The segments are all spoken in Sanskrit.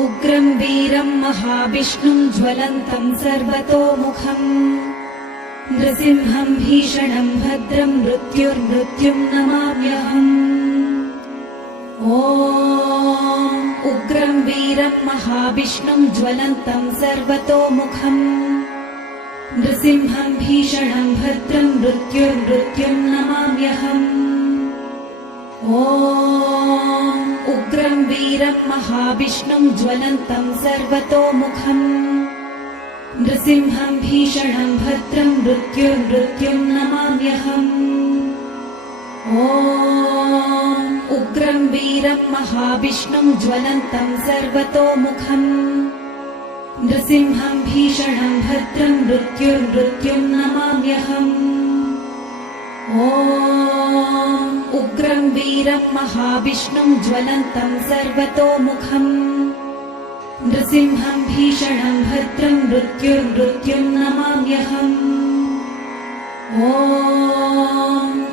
उग्रं वीरं महाविष्णुं ज्वलन्तं सर्वतोमुखम् नृसिंहं भीषणं भद्रं मृत्युर्मृत्युं नमाम्यहम्। उग्रं वीरं महाविष्णुं ज्वलन्तं सर्वतोमुखम् नृसिंहं भीषणं भद्रं मृत्युर्मृत्युं नमाम्यहम्। उग्रं वीरं महाविष्णुं ज्वलन्तं सर्वतोमुखम् नृसिंहं भीषणं भद्रं मृत्युर्मृत्युं नमाम्यहम्। उग्रं वीरं महाविष्णुं ज्वलन्तं सर्वतोमुखम् नृसिंहं भीषणं भद्रं मृत्युर्मृत्युं नमाम्यहम्। उग्रं वीरं महाविष्णुं ज्वलन्तं सर्वतोमुखम् नृसिंहं भीषणं भद्रं मृत्युर्मृत्युं नमाम्यहम्।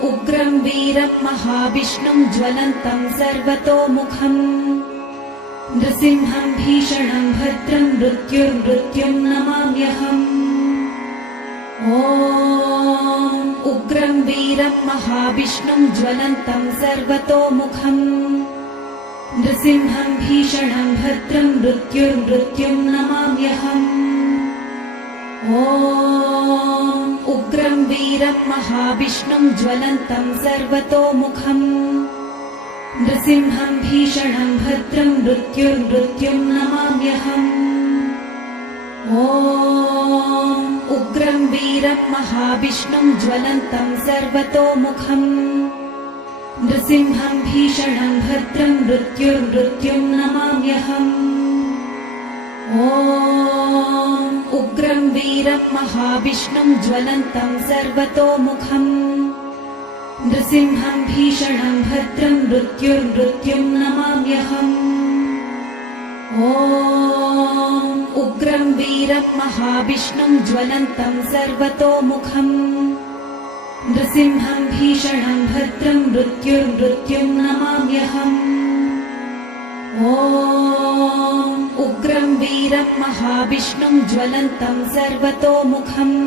उग्रं वीरं महाविष्णुं ज्वलन्तं सर्वतोमुखम् नृसिंहं भीषणं भद्रं मृत्युर्मृत्युं नमाम्यहम्। उग्रं वीरं महाविष्णुं ज्वलन्तं सर्वतोमुखम् नृसिंहं भीषणं भद्रं मृत्युर्मृत्युं नमाम्यहम्। उग्रं वीरं महाविष्णुं ज्वलन्तं सर्वतोमुखम् नृसिंहं भीषणं भद्रं मृत्युर्मृत्युं नमाम्यहम्। उग्रं वीरं महाविष्णुं ज्वलन्तं सर्वतोमुखम् नृसिंहं भीषणं भद्रं मृत्युर्मृत्युं नमाम्यहम्। उग्रं वीरं महाविष्णुं ज्वलन्तं सर्वतोमुखम् नृसिंहं भीषणं भद्रं मृत्युर्मृत्युं नमाम्यहम्। उग्रं वीरं महाविष्णुं ज्वलन्तं सर्वतोमुखम् नृसिंहं भीषणं भद्रं मृत्युर्मृत्युं नमाम्यहम्। उग्रं वीरं महाविष्णुं ज्वलन्तं सर्वतोमुखम्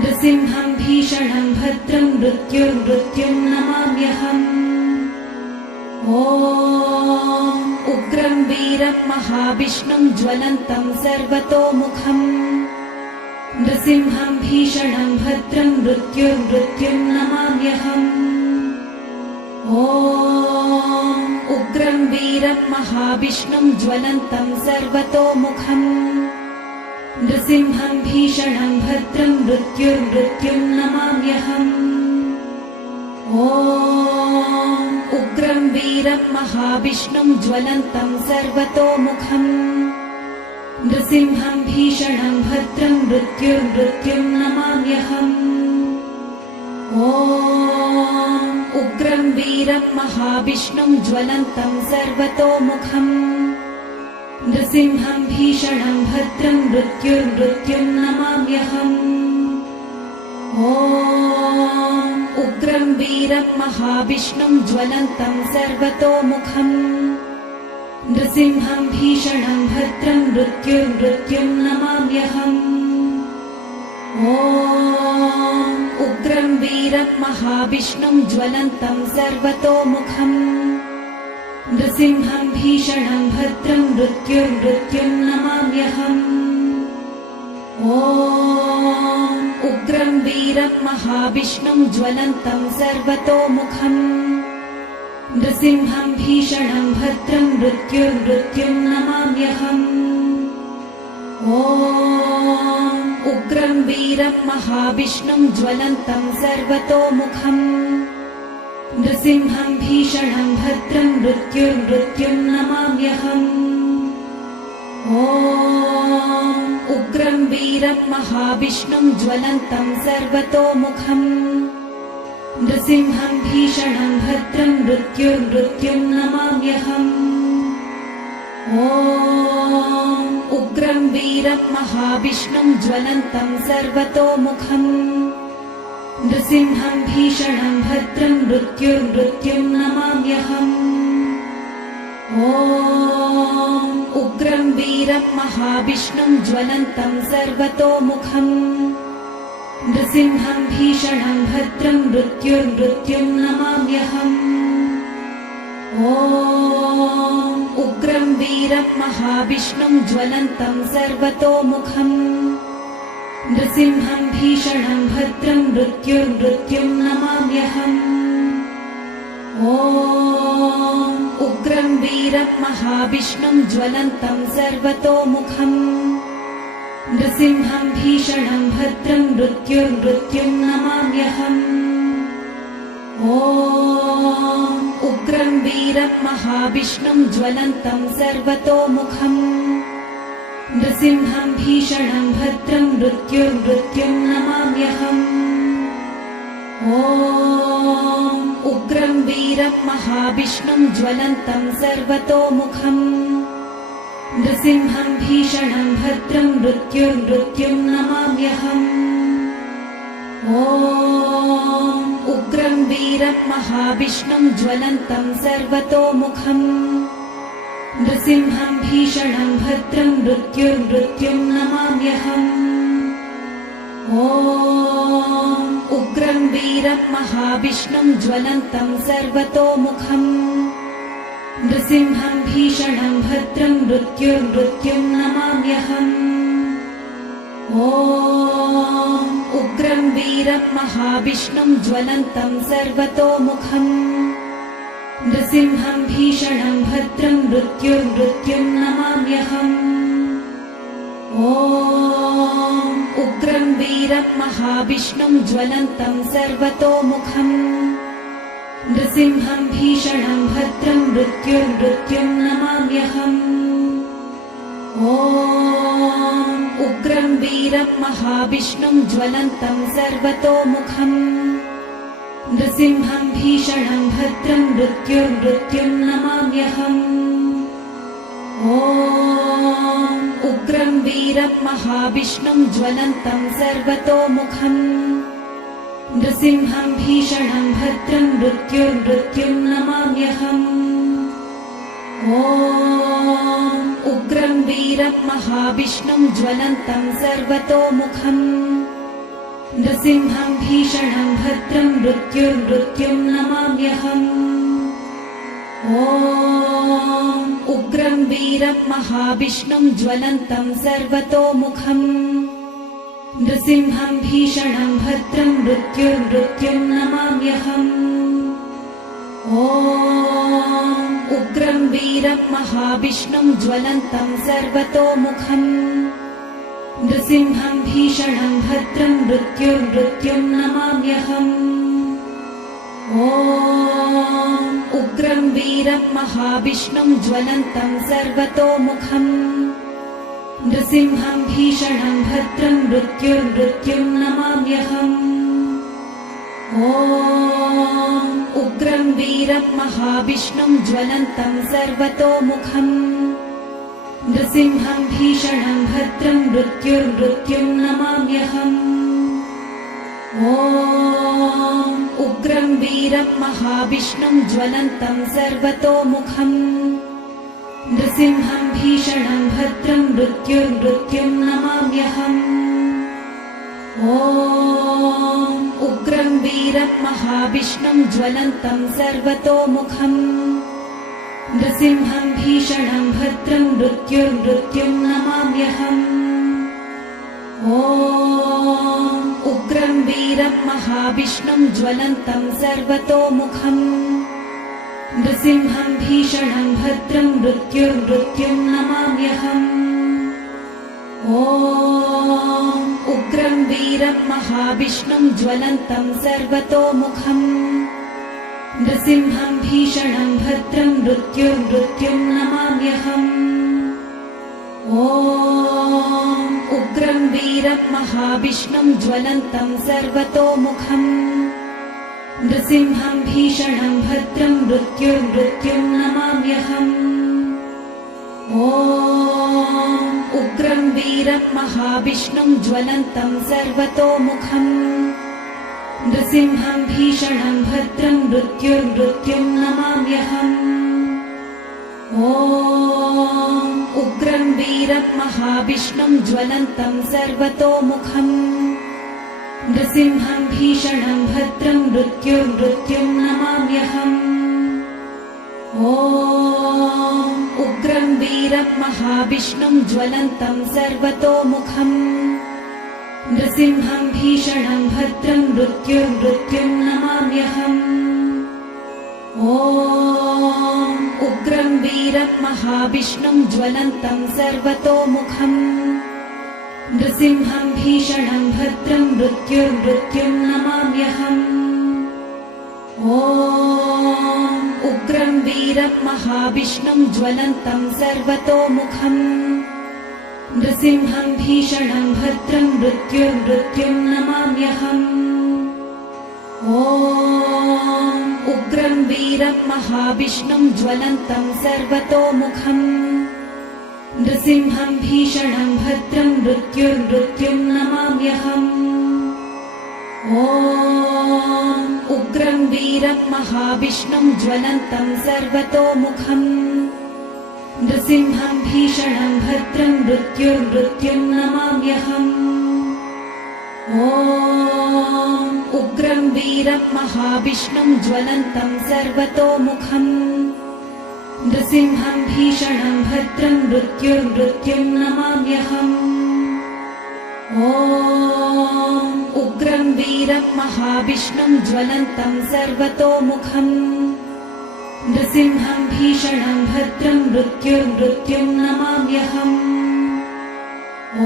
नृसिंहं भीषणं भद्रं मृत्युर्मृत्युं नमाम्यहम्। उग्रं वीरं महाविष्णुं ज्वलन्तं सर्वतोमुखम् नृसिंहं भीषणं भद्रं मृत्युर्मृत्युं नमाम्यहम्। उग्रं वीरं महाविष्णुं ज्वलन्तं सर्वतोमुखम् नृसिंहं भीषणं भद्रं मृत्युर्मृत्युं नमाम्यहम्। उग्रं वीरं महाविष्णुं ज्वलन्तं सर्वतोमुखम् नृसिंहं भीषणं भद्रं मृत्युर्मृत्युं नमाम्यहम्। उग्रं वीरं महाविष्णुं ज्वलन्तं सर्वतोमुखम् नृसिंहं भीषणं भद्रं मृत्युर्मृत्युं नमाम्यहम्। उग्रं वीरं महाविष्णुं ज्वलन्तं सर्वतोमुखम् नृसिंहं भीषणं भद्रं मृत्युर्मृत्युं नमाम्यहम्। उग्रं वीरं महाविष्णुं ज्वलन्तं सर्वतोमुखम् नृसिंहं भीषणं भद्रं मृत्युर्मृत्युं नमाम्यहम्। उग्रं वीरं महाविष्णुं ज्वलन्तं सर्वतोमुखम् नृसिंहं भीषणं भद्रं मृत्युर्मृत्युं नमाम्यहम्। उग्रं वीरं महाविष्णुं ज्वलन्तं सर्वतोमुखम् नृसिंहं भीषणं भद्रं मृत्युर्मृत्युं नमाम्यहम्। उग्रं वीरं महाविष्णुं ज्वलन्तं सर्वतोमुखम् नृसिंहं भीषणं भद्रं मृत्युर्मृत्युं नमाम्यहम्। उग्रं वीरं महाविष्णुं ज्वलन्तं सर्वतोमुखम् नृसिंहं भीषणं भद्रं मृत्युर्मृत्युं नमाम्यहम्। ॐ उग्रं वीरं महाविष्णुं ज्वलन्तं सर्वतोमुखम् नृसिंहं भीषणं भद्रं मृत्युर्मृत्युं नमाम्यहम्। ॐ उग्रं वीरं महाविष्णुं ज्वलन्तं सर्वतोमुखम् नृसिंहं भीषणं भद्रं मृत्युर्मृत्युं नमाम्यहम्। ॐ उग्रं वीरं महाविष्णुं ज्वलन्तं सर्वतोमुखम् नृसिंहं भीषणं भद्रं मृत्युर्मृत्युं नमाम्यहम्। ॐ उग्रं वीरं महाविष्णुं ज्वलन्तं सर्वतोमुखम् नृसिंहं भीषणं भद्रं मृत्युर्मृत्युं नमाम्यहम्। ॐ उग्रं वीरं महाविष्णुं ज्वलन्तं सर्वतोमुखम् नृसिंहं भीषणं भद्रं मृत्युर्मृत्युं नमाम्यहम्। ॐ उग्रं वीरं महाविष्णुं ज्वलन्तं सर्वतोमुखम् नृसिंहं भीषणं भद्रं मृत्युर्मृत्युं नमाम्यहम्। ॐ उग्रं वीरं महाविष्णुं ज्वलन्तं सर्वतोमुखम् नृसिंहं भीषणं भद्रं मृत्युर्मृत्युं नमाम्यहम्। ॐ उग्रं वीरं महाविष्णुं ज्वलन्तं सर्वतोमुखम् नृसिंहं भीषणं भद्रं मृत्युर्मृत्युं नमाम्यहम्। ॐ उग्रं वीरं महाविष्णुं ज्वलन्तं सर्वतोमुखम् नृसिंहं भीषणं भद्रं मृत्युर्मृत्युं नमाम्यहम्। ॐ उग्रं वीरं महाविष्णुं ज्वलन्तं सर्वतोमुखम् नृसिंहं भीषणं भद्रं मृत्युर्मृत्युं नमाम्यहम्। ॐ उग्रं वीरं महाविष्णुं ज्वलन्तं सर्वतोमुखम् नृसिंहं भीषणं भद्रं मृत्युर्मृत्युं नमाम्यहम्। ॐ उग्रं वीरं महाविष्णुं ज्वलन्तं सर्वतोमुखम् नृसिंहं भीषणं भद्रं मृत्युर्मृत्युं नमाम्यहम्। ॐ उग्रं वीरं महाविष्णुं ज्वलन्तं सर्वतोमुखम् नृसिंहं भीषणं भद्रं मृत्युर्मृत्युं नमाम्यहम्। ॐ उग्रं वीरं महाविष्णुं ज्वलन्तं सर्वतोमुखम् नृसिंहं भीषणं भद्रं मृत्युर्मृत्युं नमाम्यहम्। ॐ उग्रं वीरं महाविष्णुं ज्वलन्तं सर्वतोमुखम् नृसिंहं भीषणं भद्रं मृत्युर्मृत्युं नमाम्यहम्। ॐ उग्रं वीरं महाविष्णुं ज्वलन्तं सर्वतोमुखम् नृसिंहं भीषणं भद्रं मृत्युर्मृत्युं नमाम्यहम्। ॐ उग्रं वीरं महाविष्णुं ज्वलन्तं सर्वतोमुखम् नृसिंहं भीषणं भद्रं मृत्युर्मृत्युं नमाम्यहम्। ॐ उग्रं वीरं महाविष्णुं ज्वलन्तं सर्वतोमुखम् नृसिंहं भीषणं भद्रं मृत्युर्मृत्युं नमाम्यहम्। ॐ उग्रं वीरं महाविष्णुं ज्वलन्तं सर्वतोमुखम् नृसिंहं भीषणं भद्रं मृत्युर्मृत्युं नमाम्यहम्। ॐ उग्रं वीरं महाविष्णुं ज्वलन्तं सर्वतोमुखम् नृसिंहं भीषणं भद्रं मृत्युर्मृत्युं नमाम्यहम्। ॐ उग्रं वीरं महाविष्णुं ज्वलन्तं सर्वतोमुखम् नृसिंहं भीषणं भद्रं मृत्युर्मृत्युं नमाम्यहम्। ॐ उग्रं वीरं महाविष्णुं ज्वलन्तं सर्वतोमुखम् नृसिंहं भीषणं भद्रं मृत्युर्मृत्युं नमाम्यहम्। ॐ उग्रं वीरं महाविष्णुं ज्वलन्तं सर्वतोमुखम् नृसिंहं भीषणं भद्रं मृत्युर्मृत्युं नमाम्यहम्। ॐ उग्रं वीरं महाविष्णुं ज्वलन्तं सर्वतोमुखम् नृसिंहं भीषणं भद्रं मृत्युर्मृत्युं नमाम्यहम्। ॐ उग्रं वीरं महाविष्णुं ज्वलन्तं सर्वतोमुखम् नृसिंहं भीषणं भद्रं मृत्युर्मृत्युं नमाम्यहम्। ॐ उग्रं वीरं महाविष्णुं ज्वलन्तं सर्वतोमुखम् नृसिंहं भीषणं भद्रं मृत्युर्मृत्युं नमाम्यहम्। ॐ उग्रं वीरं महाविष्णुं ज्वलन्तं सर्वतोमुखम् नृसिंहं भीषणं भद्रं मृत्युर्मृत्युं नमाम्यहम्। ॐ उग्रं वीरं महाविष्णुं ज्वलन्तं सर्वतोमुखम् नृसिंहं भीषणं भद्रं मृत्युर्मृत्युं नमाम्यहम्। ॐ उग्रं वीरं महाविष्णुं ज्वलन्तं सर्वतोमुखम् नृसिंहं भीषणं भद्रं मृत्युर्मृत्युं नमाम्यहम्। ॐ उग्रं वीरं महाविष्णुं ज्वलन्तं सर्वतोमुखम् नृसिंहं भीषणं भद्रं मृत्युर्मृत्युं नमाम्यहम्।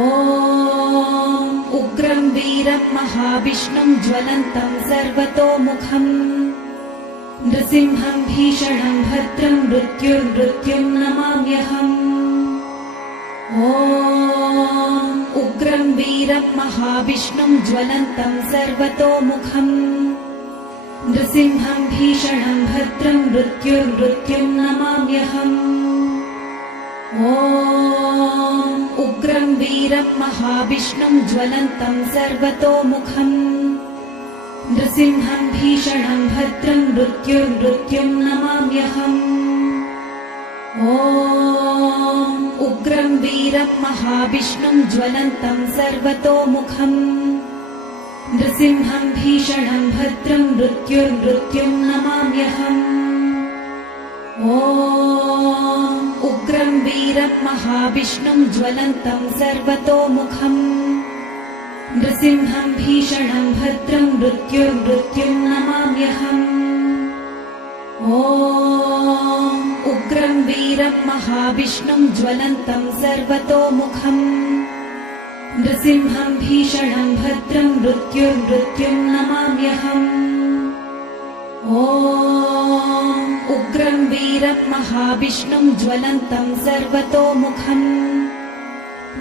ॐ उग्रं वीरं महाविष्णुं ज्वलन्तं सर्वतोमुखम् नृसिंहं भीषणं भद्रं मृत्युर्मृत्युं नमाम्यहम्। ॐ उग्रं वीरं महाविष्णुं ज्वलन्तं सर्वतोमुखम् नृसिंहं भीषणं भद्रं मृत्युर्मृत्युं नमाम्यहम्। ॐ उग्रं वीरं महाविष्णुं ज्वलन्तं सर्वतोमुखम् नृसिंहं भीषणं भद्रं मृत्युर्मृत्युं नमाम्यहम्। ॐ उग्रं वीरं महाविष्णुं ज्वलन्तं सर्वतोमुखम् नृसिंहं भीषणं भद्रं मृत्युर्मृत्युं नमाम्यहम्। ॐ उग्रं वीरं महाविष्णुं ज्वलन्तं सर्वतोमुखम् नृसिंहं भीषणं भद्रं मृत्युर्मृत्युं नमाम्यहम्। ॐ उग्रं वीरं महाविष्णुं ज्वलन्तं सर्वतोमुखम् नृसिंहं भीषणं भद्रं मृत्युर्मृत्युं नमाम्यहम्। ॐ उग्रं वीरं महाविष्णुं ज्वलन्तं सर्वतोमुखम्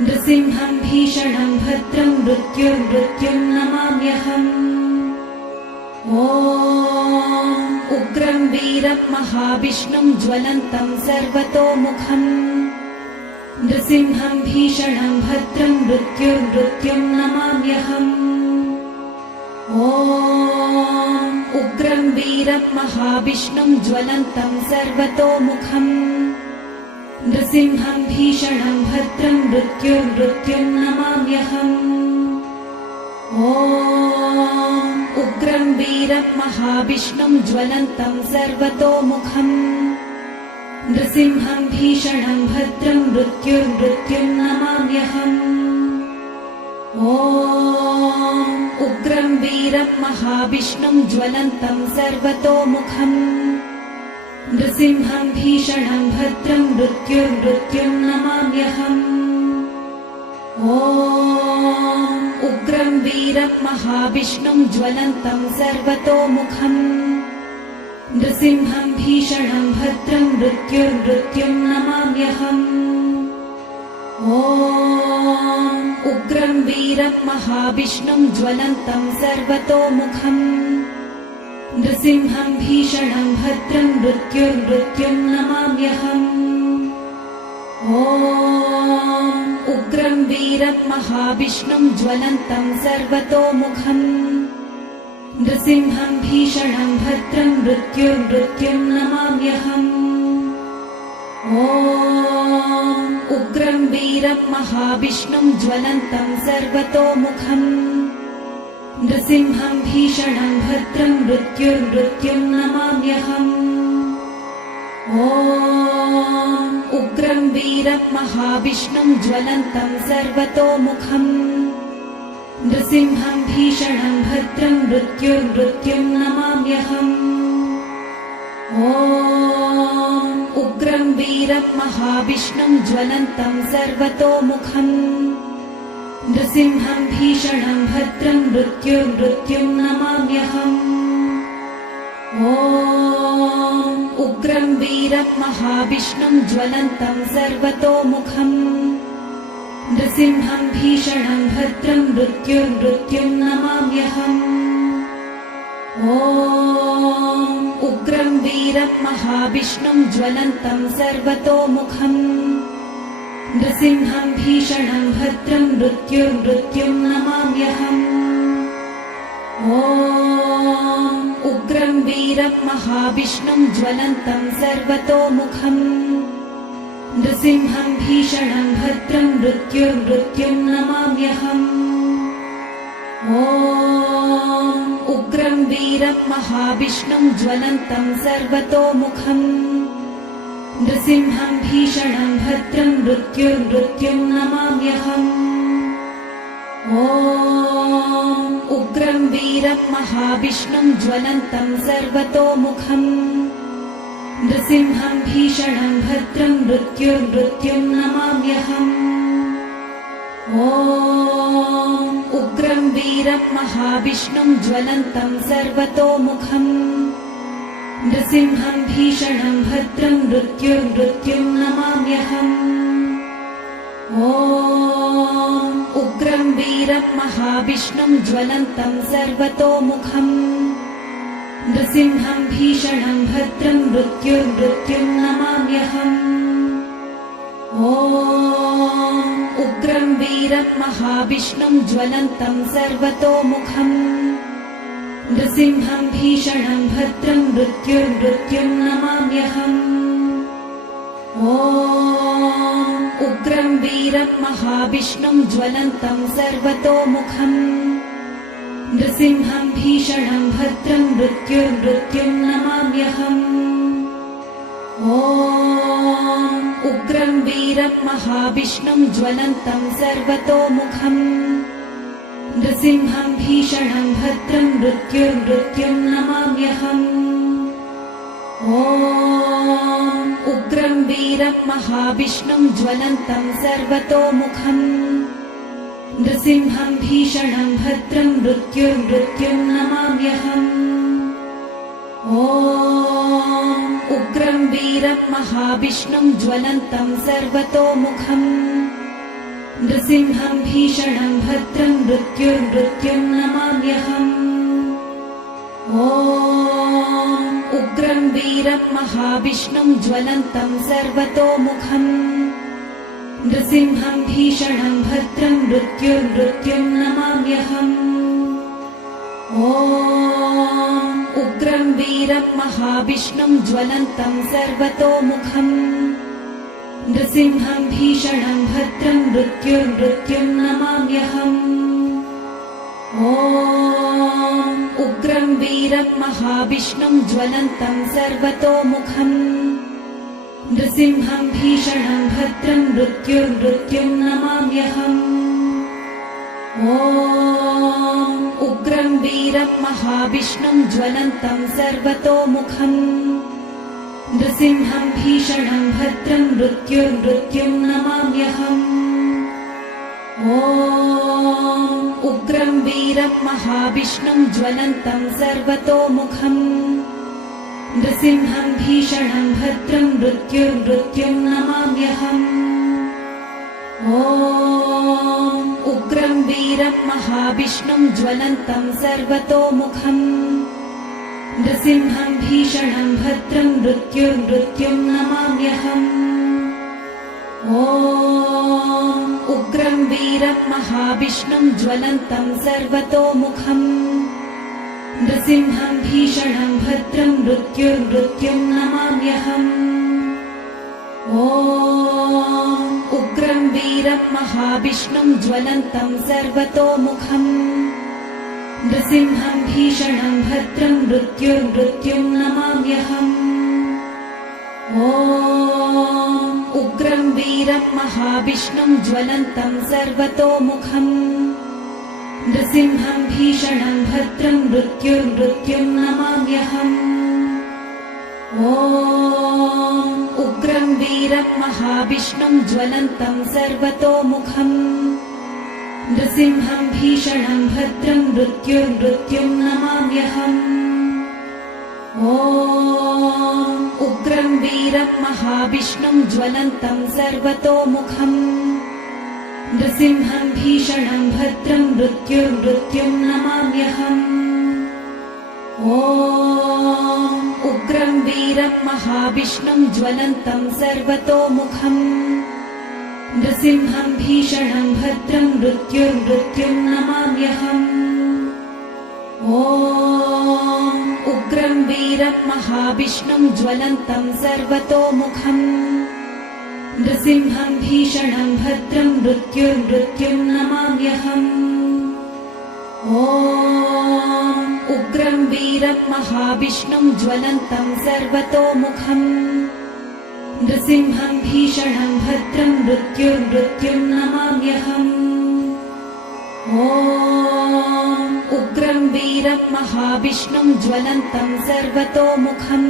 नृसिंहं भीषणं भद्रं मृत्युर्मृत्युं नमाम्यहम्। ॐ उग्रं वीरं महाविष्णुं ज्वलन्तं सर्वतोमुखम् नृसिंहं भीषणं भद्रं मृत्युर्मृत्युं नमाम्यहम्। ॐ उग्रं वीरं महाविष्णुं ज्वलन्तं सर्वतोमुखम् नृसिंहं भीषणं भद्रं मृत्युर्मृत्युं नमाम्यहम्। ॐ उग्रं वीरं महाविष्णुं ज्वलन्तं सर्वतोमुखम् नृसिंहं भीषणं भद्रं मृत्युर्मृत्युं नमाम्यहम्। ॐ उग्रं वीरं महाविष्णुं ज्वलन्तं सर्वतोमुखम् नृसिंहं भीषणं भद्रं मृत्युर्मृत्युं नमाम्यहम्। ॐ उग्रं वीरं महाविष्णुं ज्वलन्तं सर्वतोमुखम् नृसिंहं भीषणं भद्रं मृत्युर्मृत्युं नमाम्यहम्। ॐ उग्रं वीरं महाविष्णुं ज्वलन्तं सर्वतोमुखम् नृसिंहं भीषणं भद्रं मृत्युर्मृत्युं नमाम्यहम्। ॐ उग्रं वीरं महाविष्णुं ज्वलन्तं सर्वतोमुखम् नृसिंहं भीषणं भद्रं मृत्युर्मृत्युं नमाम्यहम्। ॐ उग्रं वीरं महाविष्णुं ज्वलन्तं सर्वतोमुखम् नृसिंहं भीषणं भद्रं मृत्युर्मृत्युं नमाम्यहम्। ॐ उग्रं वीरं महाविष्णुं ज्वलन्तं सर्वतोमुखम् नृसिंहं भीषणं भद्रं मृत्युर्मृत्युं नमाम्यहम्। ॐ उग्रं वीरं महाविष्णुं ज्वलन्तं सर्वतोमुखम् नृसिंहं भीषणं भद्रं मृत्युर्मृत्युं नमाम्यहम्। ॐ उग्रं वीरं महाविष्णुं ज्वलन्तं सर्वतोमुखम् नृसिंहं भीषणं भद्रं मृत्युर्मृत्युं नमाम्यहम्। ॐ उग्रं वीरं महाविष्णुं ज्वलन्तं सर्वतोमुखम् नृसिंहं भीषणं भद्रं मृत्युर्मृत्युं नमाम्यहम्। ॐ उग्रं वीरं महाविष्णुं ज्वलन्तं सर्वतोमुखम् नृसिंहं भीषणं भद्रं मृत्युर्मृत्युं नमाम्यहम्। ॐ उग्रं वीरं महाविष्णुं ज्वलन्तं सर्वतोमुखम् नृसिंहं भीषणं भद्रं मृत्युर्मृत्युं नमाम्यहम्। ॐ उग्रं वीरं महाविष्णुं ज्वलन्तं सर्वतोमुखम् नृसिंहं भीषणं भद्रं मृत्युर्मृत्युं नमाम्यहम्। ॐ उग्रं वीरं महाविष्णुं ज्वलन्तं सर्वतोमुखम् नृसिंहं भीषणं भद्रं मृत्युर्मृत्युं नमाम्यहम्। ॐ उग्रं वीरं महाविष्णुं ज्वलन्तं सर्वतोमुखम् नृसिंहं भीषणं भद्रं मृत्युर्मृत्युं नमाम्यहम्। ॐ उग्रं वीरं महाविष्णुं ज्वलन्तं सर्वतोमुखम् नृसिंहं भीषणं भद्रं मृत्युर्मृत्युं नमाम्यहम्। ॐ उग्रं वीरं महाविष्णुं ज्वलन्तं सर्वतोमुखम् नृसिंहं भीषणं भद्रं मृत्युर्मृत्युं नमाम्यहम्। ॐ उग्रं वीरं महाविष्णुं ज्वलन्तं सर्वतोमुखम् नृसिंहं भीषणं भद्रं मृत्युर्मृत्युं नमाम्यहम्। ॐ उग्रं वीरं महाविष्णुं ज्वलन्तं सर्वतोमुखम् नृसिंहं भीषणं भद्रं मृत्युर्मृत्युं नमाम्यहम्। ॐ उग्रं वीरं महाविष्णुं ज्वलन्तं सर्वतोमुखम् नृसिंहं भीषणं भद्रं मृत्युर्मृत्युं नमाम्यहम्। ॐ उग्रं वीरं महाविष्णुं ज्वलन्तं सर्वतोमुखम् नृसिंहं भीषणं भद्रं मृत्युर्मृत्युं नमाम्यहम्। ॐ उग्रं वीरं महाविष्णुं ज्वलन्तं सर्वतोमुखम् नृसिंहं भीषणं भद्रं मृत्युर्मृत्युं नमाम्यहम्। ॐ उग्रं वीरं महाविष्णुं ज्वलन्तं सर्वतोमुखम् नृसिंहं भीषणं भद्रं मृत्युर्मृत्युं नमाम्यहम्। ॐ उग्रं वीरं महाविष्णुं ज्वलन्तं सर्वतोमुखम् नृसिंहं भीषणं भद्रं मृत्युर्मृत्युं नमाम्यहम्। ॐ उग्रं वीरं महाविष्णुं ज्वलन्तं सर्वतोमुखम् नृसिंहं भीषणं भद्रं मृत्युर्मृत्युं नमाम्यहम्। ॐ उग्रं वीरं महाविष्णुं ज्वलन्तं सर्वतोमुखम् नृसिंहं भीषणं भद्रं मृत्युर्मृत्युं नमाम्यहम्। ॐ उग्रं वीरं महाविष्णुं ज्वलन्तं सर्वतोमुखम् नृसिंहं भीषणं भद्रं मृत्युर्मृत्युं नमाम्यहम्। ॐ उग्रं वीरं महाविष्णुं ज्वलन्तं सर्वतोमुखम् नृसिंहं भीषणं भद्रं मृत्युर्मृत्युं नमाम्यहम्। ॐ उग्रं वीरं महाविष्णुं ज्वलन्तं सर्वतोमुखम् नृसिंहं भीषणं भद्रं मृत्युर्मृत्युं नमाम्यहम्। ॐ उग्रं वीरं महाविष्णुं ज्वलन्तं सर्वतोमुखम् नृसिंहं भीषणं भद्रं मृत्युर्मृत्युं नमाम्यहम्। ॐ उग्रं वीरं महाविष्णुं ज्वलन्तं सर्वतोमुखम् नृसिंहं भीषणं भद्रं मृत्युर्मृत्युं नमाम्यहम्। ॐ उग्रं वीरं महाविष्णुं ज्वलन्तं सर्वतोमुखम् नृसिंहं भीषणं भद्रं मृत्युर्मृत्युं नमाम्यहम्। ॐ उग्रं वीरं महाविष्णुं ज्वलन्तं सर्वतोमुखम् नृसिंहं भीषणं भद्रं मृत्युर्मृत्युं नमाम्यहम्। ॐ उग्रं वीरं महाविष्णुं ज्वलन्तं सर्वतोमुखम् नृसिंहं भीषणं भद्रं मृत्युर्मृत्युं नमाम्यहम्। ॐ उग्रं वीरं महाविष्णुं ज्वलन्तं सर्वतोमुखम्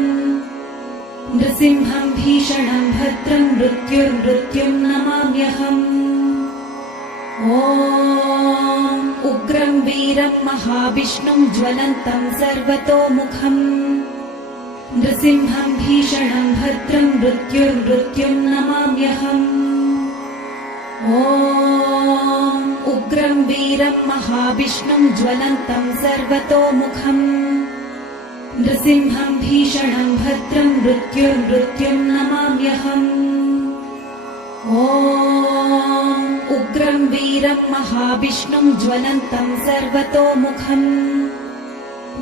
नृसिंहं भीषणं भद्रं मृत्युर्मृत्युं नमाम्यहम्। ॐ उग्रं वीरं महाविष्णुं ज्वलन्तं सर्वतोमुखम् नृसिंहं भीषणं भद्रं मृत्युर्मृत्युं नमाम्यहम्। ॐ उग्रं वीरं महाविष्णुं ज्वलन्तं सर्वतोमुखम् नृसिंहं भीषणं भद्रं मृत्युर्मृत्युं नमाम्यहम्। ॐ उग्रं वीरं महाविष्णुं ज्वलन्तं सर्वतोमुखम्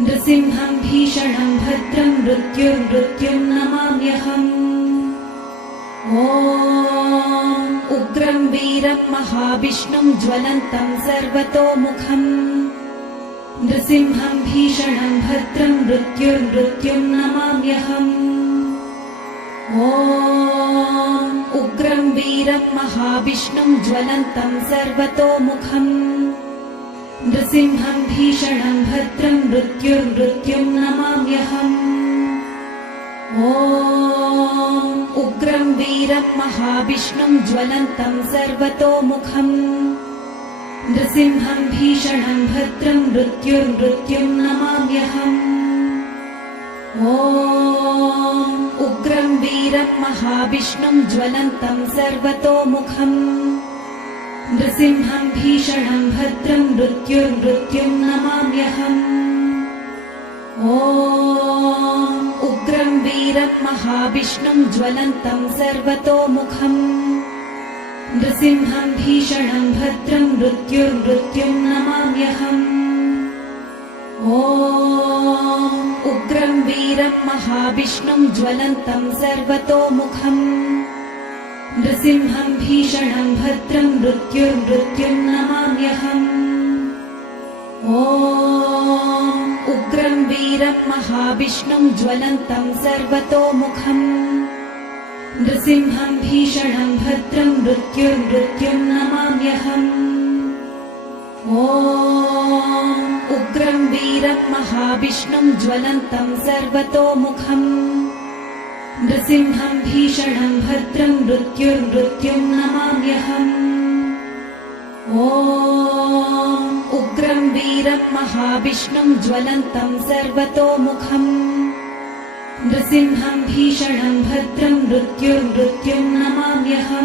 नृसिंहं भीषणं भद्रं मृत्युर्मृत्युं नमाम्यहम्। ॐ उग्रं वीरं महाविष्णुं ज्वलन्तं सर्वतोमुखम् नृसिंहं भीषणं भद्रं मृत्युर्मृत्युं नमाम्यहम्। ॐ उग्रं वीरं महाविष्णुं ज्वलन्तं सर्वतोमुखम् नृसिंहं भीषणं भद्रं मृत्युर्मृत्युं नमाम्यहम्। ॐ उग्रं वीरं महाविष्णुं ज्वलन्तं सर्वतोमुखम् नृसिंहं भीषणं भद्रं मृत्युर्मृत्युं नमाम्यहम्। ॐ उग्रं वीरं महाविष्णुं ज्वलन्तं सर्वतोमुखम् नृसिंहं भीषणं भद्रं मृत्युर्मृत्युं नमाम्यहम्। ॐ उग्रं वीरं महाविष्णुं ज्वलन्तं सर्वतोमुखम् नृसिंहं भीषणं भद्रं मृत्युर्मृत्युं नमाम्यहम्। ॐ उग्रं वीरं महाविष्णुं ज्वलन्तं सर्वतोमुखम् नृसिंहं भीषणं भद्रं मृत्युर्मृत्युं नमाम्यहम्। ॐ उग्रं वीरं महाविष्णुं ज्वलन्तं सर्वतोमुखम् नृसिंहं भीषणं भद्रं मृत्युर्मृत्युं नमाम्यहम्। ॐ उग्रं वीरं महाविष्णुं ज्वलन्तं सर्वतोमुखम् नृसिंहं भीषणं भद्रं मृत्युर्मृत्युं नमाम्यहम्। ॐ उग्रं वीरं महाविष्णुं ज्वलन्तं सर्वतोमुखम् नृसिंहं भीषणं भद्रं मृत्युर्मृत्युं नमाम्यहम्।